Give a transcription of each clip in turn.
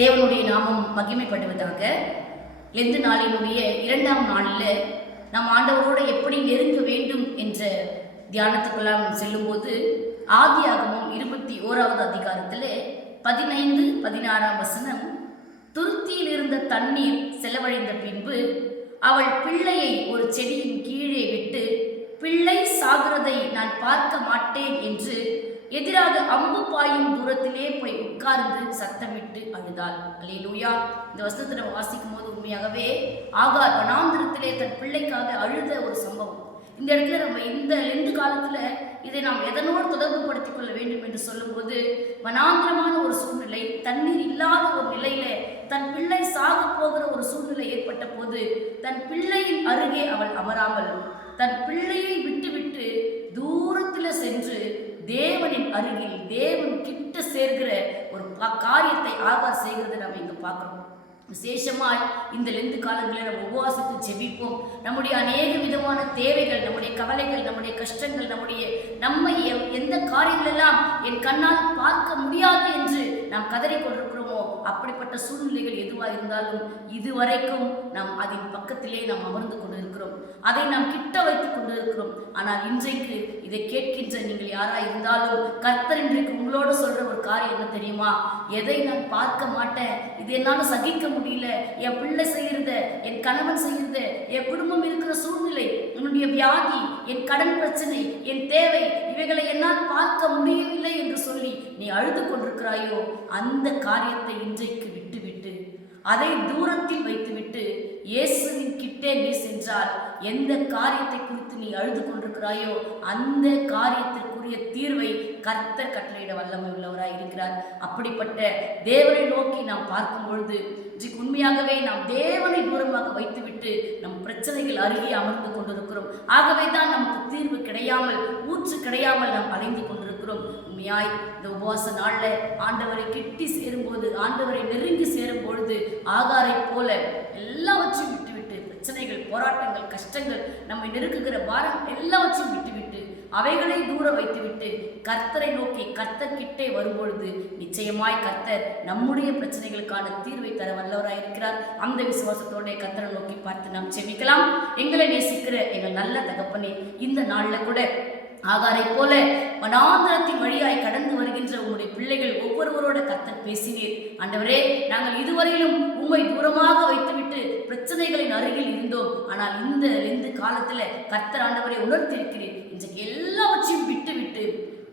தேவனுடைய நாமம் மகிமைப்படுவதாக. லெந்து நாளினுடைய 2ஆம் நாளில் நாம் ஆண்டவரோடு எப்படி நெருங்க வேண்டும் என்ற தியானத்துக்கெல்லாம் செல்லும்போது ஆதியாகமம் 21வது அதிகாரத்தில் 15, 16ஆம் வசனம், துருத்தியில் இருந்த தண்ணீர் செலவழிந்த பின்பு அவள் பிள்ளையை ஒரு செடியின் கீழே விட்டு, பிள்ளை சாகிறதை நான் பார்க்க மாட்டேன் என்று எதிராக அம்பு பாயும் தூரத்திலே போய் உட்கார்ந்து சத்தமிட்டு அழுதாள். அல்லேலூயா. இந்த வசனத்தை நம்ம வாசிக்கும் போது உண்மையாகவே ஆகார் வனாந்திரத்திலே தன் பிள்ளைக்காக அழுத ஒரு சம்பவம். இந்த இடத்துல நம்ம இந்த லெந்து காலத்துல இதை நாம் எதனோடு தொடர்பு படுத்திக் கொள்ள வேண்டும் என்று சொல்லும்போது, வனாந்திரமான ஒரு சூழ்நிலை, தண்ணீர் இல்லாத ஒரு நிலையில தன் பிள்ளை சாக போகிற ஒரு சூழ்நிலை ஏற்பட்ட போது தன் பிள்ளையின் அருகே அவள் அமராமல் தன் பிள்ளையை விட்டு தூரத்தில் சென்று தேவனின் அருகில் தேவன் கிட்ட சேர்க்கிற ஒரு காரியத்தை ஆகார் செய்கிறதை நம்ம இங்க பார்க்கிறோம். விசேஷமாய் இந்த லெந்து காலங்களில் நம்ம உபவாசித்து ஜெபிப்போம். நம்முடைய அநேக விதமான தேவைகள், நம்முடைய கவலைகள், நம்முடைய கஷ்டங்கள், நம்மை எந்த காரியங்களெல்லாம் என் கண்ணால் பார்க்க முடியாது என்று நாம் கதறிக்கொண்டிருக்கிறோமோ, அப்படிப்பட்ட சூழ்நிலைகள் எதுவாக இருந்தாலும் இதுவரைக்கும் நாம் அதன் பக்கத்திலே நாம் அமர்ந்து கொண்டிருக்கிறோம், அதை நாம் கிட்ட வைத்துக் கொண்டிருக்கிறோம். ஆனால் இன்றைக்கு இதை கேட்கின்ற நீங்கள் யாராக இருந்தாலும் கர்த்தர் இன்றைக்கு உங்களோடு சொல்ற ஒரு காரியம் என்ன தெரியுமா? எதை நான் பார்க்க மாட்டேன், இது என்னால் சகிக்க முடியல, என் பிள்ளை செய்யறத, என் கணவன் செய்யறத, என் குடும்பம் இருக்கிற சூழ்நிலை, என்னுடைய வியாதி, என் கடன் பிரச்சனை, என் தேவை, இவைகளை என்னால் பார்க்க முடியவில்லை என்று சொல்லி நீ அழுது கொண்டிருக்கிறாயோ, அந்த காரியத்தை இன்றைக்கு விட்டுவிட்டு அதை தூரத்தில் வைத்துவிட்டு இயேசுவின் கிட்டே நீ சென்றால், எந்த காரியத்தை குறித்து நீ அழுது கொண்டிருக்கிறாயோ அந்த காரியத்திற்குரிய தீர்வை கர்த்தர் கட்டளையிட வல்லமை உள்ளவராய் இருக்கிறார். அப்படிப்பட்ட தேவனை நோக்கி நாம் பார்க்கும் பொழுது உண்மையாகவே நாம் தேவனை தூரமாக வைத்துவிட்டு நம் பிரச்சனைகள் அருகே அமர்ந்து கொண்டிருக்கிறோம். ஆகவே தான் நமக்கு தீர்வு கிடையாமல், ஊற்று கிடையாமல் நாம் அலைந்து கொண்டிருக்கிறோம். உண்மையாய் இந்த உபவாச நாள்ல ஆண்டவரை கிட்டி சேரும்போது, ஆண்டவரை நெருங்கி சேரும் பொழுது ஆகாரை போல எல்லாவற்றையும் விட்டுவிட்டு, பிரச்சனைகள், போராட்டங்கள், கஷ்டங்கள், நம்மை நெருக்குகிற பாரம் எல்லாவற்றையும் விட்டுவிட்டு, அவைகளை தூர வைத்துவிட்டு கர்த்தரை நோக்கி கர்த்தர் கிட்டே வரும்பொழுது நிச்சயமாய் கர்த்தர் நம்முடைய பிரச்சனைகளுக்கான தீர்வை தர வல்லவராய் இருக்கிறார். அந்த விசுவாசத்தோட கர்த்தரை நோக்கி பார்த்து நாம் செபிக்கலாம். எங்களை நேசிக்கிற எங்கள் நல்ல தகப்பனே, இந்த நாள்ல கூட ஆகாரை போல வனாந்திரத்தின் வழியாய் கடந்து வருகின்ற உங்களுடைய பிள்ளைகள் ஒவ்வொருவரோட கர்த்தர் பேசினீர். ஆண்டவரே, நாங்கள் இதுவரையிலும் உம்மை தூரமாக வைத்துவிட்டு பிரச்சனைகளின் அருகில் இருந்தோம். ஆனால் இந்த காலத்துல கர்த்தர் ஆண்டவரை உணர்த்திருக்கிறீர். இன்றைக்கு எல்லாவற்றையும் விட்டு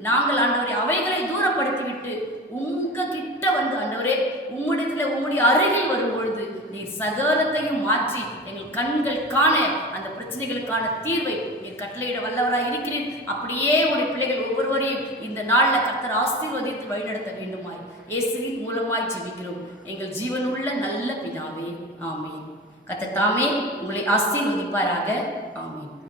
நாங்கள் ஆண்டவரை அவைகளை தூரப்படுத்திவிட்டு உங்க கிட்ட வந்து ஆண்டவரே உம்முடைய அருகில் வரும்பொழுது நீர் சகலத்தையும் மாற்றி எங்கள் கண்கள் காண அந்த பிரச்சனைகளுக்கான தீர்வை நீர் கட்டளையிட வல்லவராய் இருக்கிறீர். அப்படியே உடைய பிள்ளைகள் ஒவ்வொருவரையும் இந்த நாளில் கர்த்தர் ஆசீர்வதித்து வழிநடத்த வேண்டுமாய் இயேசுவின் மூலமாய் ஜெபிக்கிறோம் எங்கள் ஜீவனுள்ள நல்ல பிதாவே, ஆமென். கர்த்தர் தாமே உங்களை ஆசீர்வதிப்பாராக.